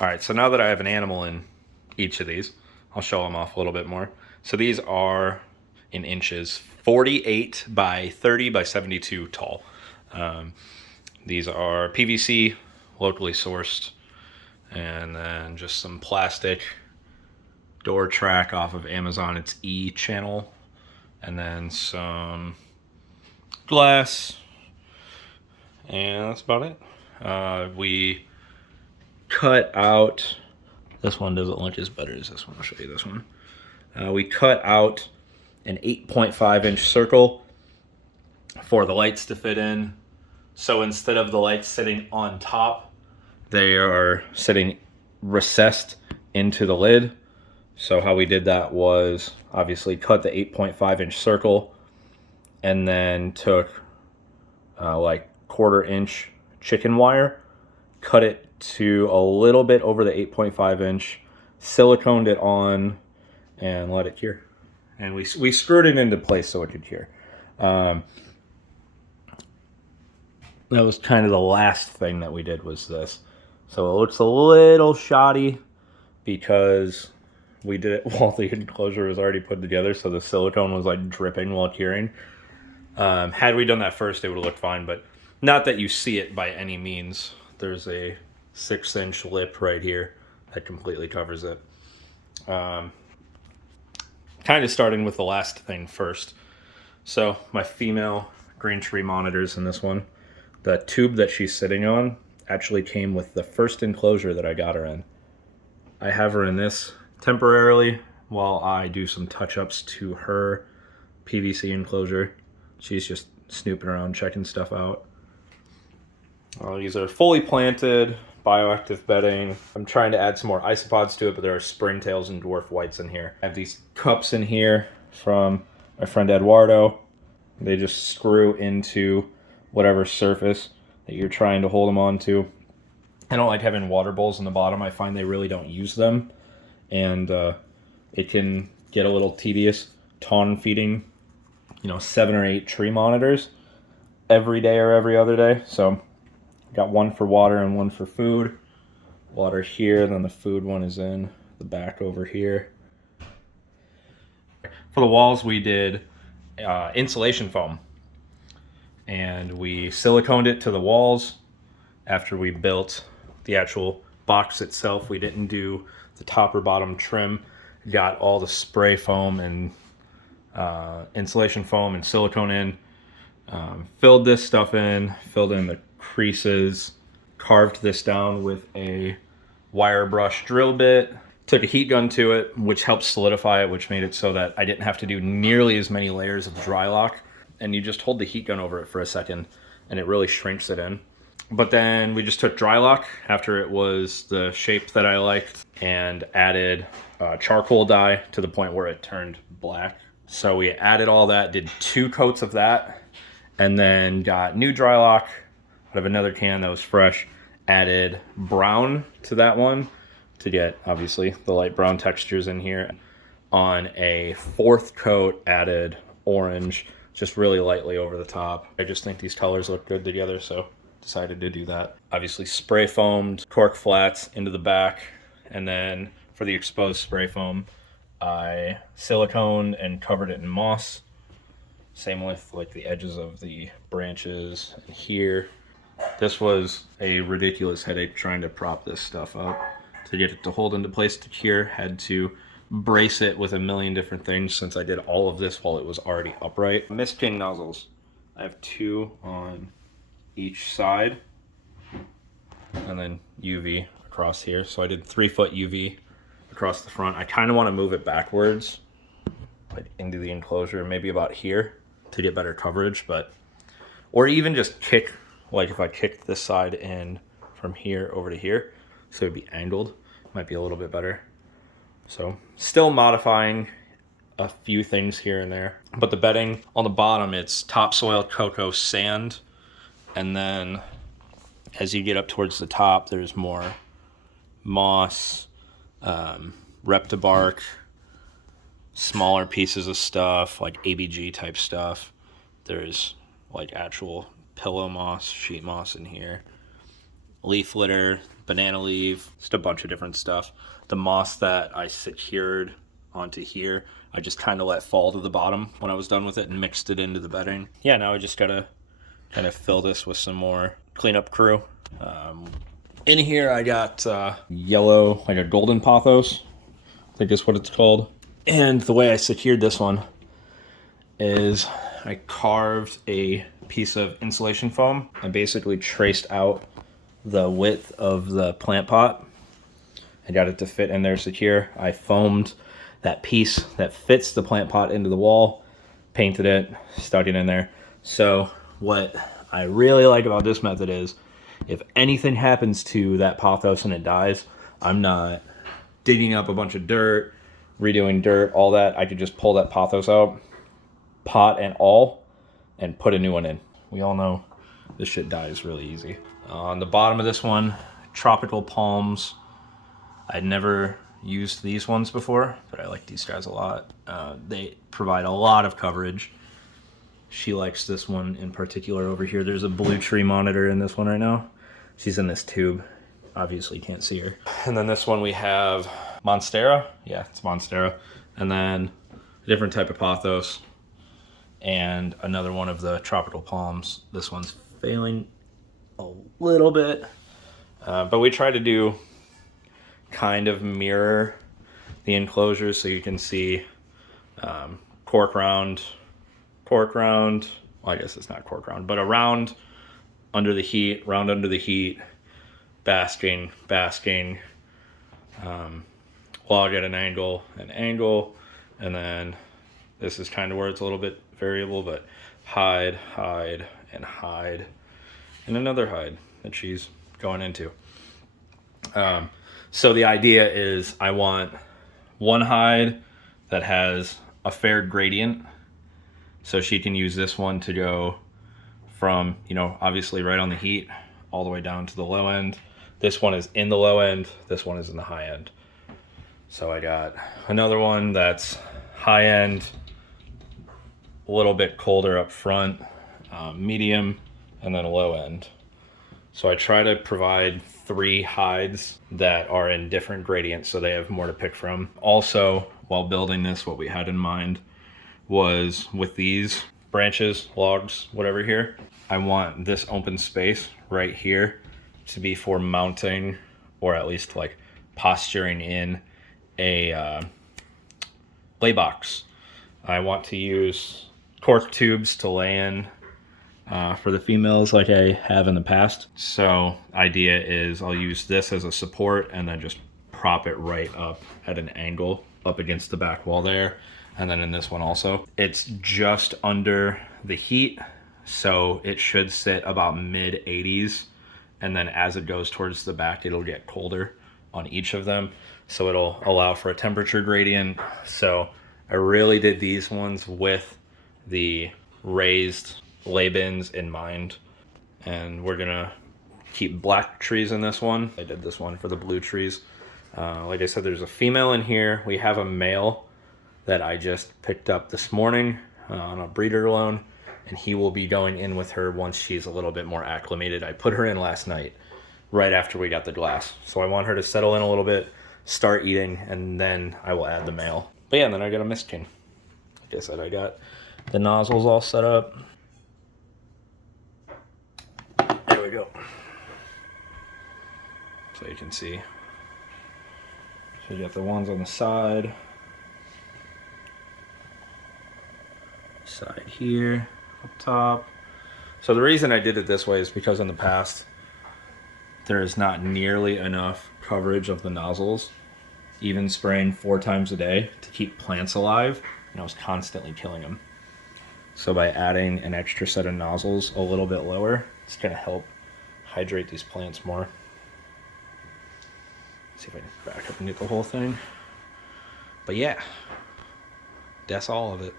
All right, so now that I have an animal in each of these, I'll show them off a little bit more. So these are in inches, 48 by 30 by 72 tall. These are PVC, locally sourced, and then just some plastic door track off of Amazon. It's E channel, and then some glass, and that's about it. We cut out, this one doesn't look as better as this one. I'll show you this one. We cut out an 8.5 inch circle for the lights to fit in. So instead of the lights sitting on top, they are sitting recessed into the lid. So how we did that was obviously cut the 8.5 inch circle and then took like 1/4 inch chicken wire, cut it to a little bit over the 8.5 inch, siliconed it on, and let it cure. And we screwed it into place so it could cure. That was kind of the last thing that we did was this. So it looks a little shoddy because we did it while the enclosure was already put together, so the silicone was like dripping while curing. Had we done that first, it would have looked fine, but not that you see it by any means. There's a 6-inch lip right here that completely covers it. Kind of starting with the last thing first. So my female green tree monitors in this one, the tube that she's sitting on actually came with the first enclosure that I got her in. I have her in this temporarily while I do some touch-ups to her PVC enclosure. She's just snooping around, checking stuff out. These are fully planted, bioactive bedding. I'm trying to add some more isopods to it, but there are springtails and dwarf whites in here. I have these cups in here from my friend Eduardo. They just screw into whatever surface that you're trying to hold them onto. I don't like having water bowls in the bottom. I find they really don't use them, and it can get a little tedious ton feeding, 7 or 8 tree monitors every day or every other day. So got one for water and one for food. Water here, then the food one is in the back over here. For the walls, we did insulation foam, and we siliconed it to the walls. After we built the actual box itself, we didn't do the top or bottom trim. Got all the spray foam and insulation foam and silicone in. Filled this stuff in, filled in the creases, carved this down with a wire brush drill bit, took a heat gun to it, which helped solidify it, which made it so that I didn't have to do nearly as many layers of dry lock. And you just hold the heat gun over it for a second and it really shrinks it in. But then we just took dry lock after it was the shape that I liked and added charcoal dye to the point where it turned black. So we added all that, did 2 coats of that, and then got new dry lock out of another can that was fresh, added brown to that one to get, obviously, the light brown textures in here. On a 4th coat, added orange, just really lightly over the top. I just think these colors look good together, so decided to do that. Obviously spray foamed cork flats into the back, and then for the exposed spray foam, I siliconed and covered it in moss. Same with like the edges of the branches and here. This was a ridiculous headache trying to prop this stuff up. To get it to hold into place to cure, had to brace it with a million different things since I did all of this while it was already upright. Mist King nozzles. I have 2 on each side and then UV across here. So I did 3-foot UV across the front. I kind of want to move it backwards, like into the enclosure, maybe about here to get better coverage, or even just kick, like if I kicked this side in from here over to here, so it'd be angled, might be a little bit better. So still modifying a few things here and there, but the bedding on the bottom, it's topsoil cocoa sand, and then as you get up towards the top, there's more moss, reptibark, smaller pieces of stuff like ABG type stuff. There's like actual pillow moss, sheet moss in here, leaf litter, banana leaf, just a bunch of different stuff. The moss that I secured onto here, I just kind of let fall to the bottom when I was done with it and mixed it into the bedding. Yeah, now I just gotta kind of fill this with some more cleanup crew. In here I got yellow, like a golden pothos, I think is what it's called. And the way I secured this one is I carved a piece of insulation foam. I basically traced out the width of the plant pot. I got it to fit in there secure. I foamed that piece that fits the plant pot into the wall, painted it, stuck it in there. So what I really like about this method is if anything happens to that pothos and it dies, I'm not digging up a bunch of dirt, redoing dirt, all that. I could just pull that pothos out, pot and all, and put a new one in. We all know this shit dies really easy. On the bottom of this one, tropical palms. I'd never used these ones before, but I like these guys a lot. They provide a lot of coverage. She likes this one in particular over here. There's a blue tree monitor in this one right now. She's in this tube. Obviously you can't see her. And then this one we have Monstera. Yeah, it's Monstera. And then a different type of pothos. And another one of the tropical palms. This one's failing a little bit. But we try to do kind of mirror the enclosures so you can see cork round. Well, I guess it's not cork round, but around under the heat, round under the heat, basking, log at an angle, and then this is kind of where it's a little bit variable, but hide, and hide, and another hide that she's going into. So the idea is I want one hide that has a fair gradient, so she can use this one to go from, you know, obviously right on the heat all the way down to the low end. This one is in the low end, this one is in the high end. So I got another one that's high end, a little bit colder up front, medium, and then a low end. So I try to provide 3 hides that are in different gradients so they have more to pick from. Also, while building this, what we had in mind was with these branches, logs, whatever here, I want this open space right here to be for mounting, or at least like posturing in a lay box. I want to use cork tubes to lay in for the females like I have in the past. So idea is I'll use this as a support and then just prop it right up at an angle up against the back wall there. And then in this one also, it's just under the heat, so it should sit about mid 80s, and then as it goes towards the back it'll get colder on each of them, so it'll allow for a temperature gradient. So I really did these ones with the raised lay bins in mind, and we're gonna keep black trees in this one. I did this one for the blue trees. Like I said, there's a female in here. We have a male that I just picked up this morning on a breeder loan, and he will be going in with her once she's a little bit more acclimated. I put her in last night right after we got the glass, so I want her to settle in a little bit, start eating, and then I will add the male. But yeah, and then I got a mist cane. Like I said, I got the nozzles all set up. There we go. So you can see. So you got the ones on the side here, up top. So the reason I did it this way is because in the past there is not nearly enough coverage of the nozzles, even spraying 4 times a day to keep plants alive, and I was constantly killing them. So by adding an extra set of nozzles a little bit lower, it's going to help hydrate these plants more. Let's see if I can back up and get the whole thing. But yeah, that's all of it.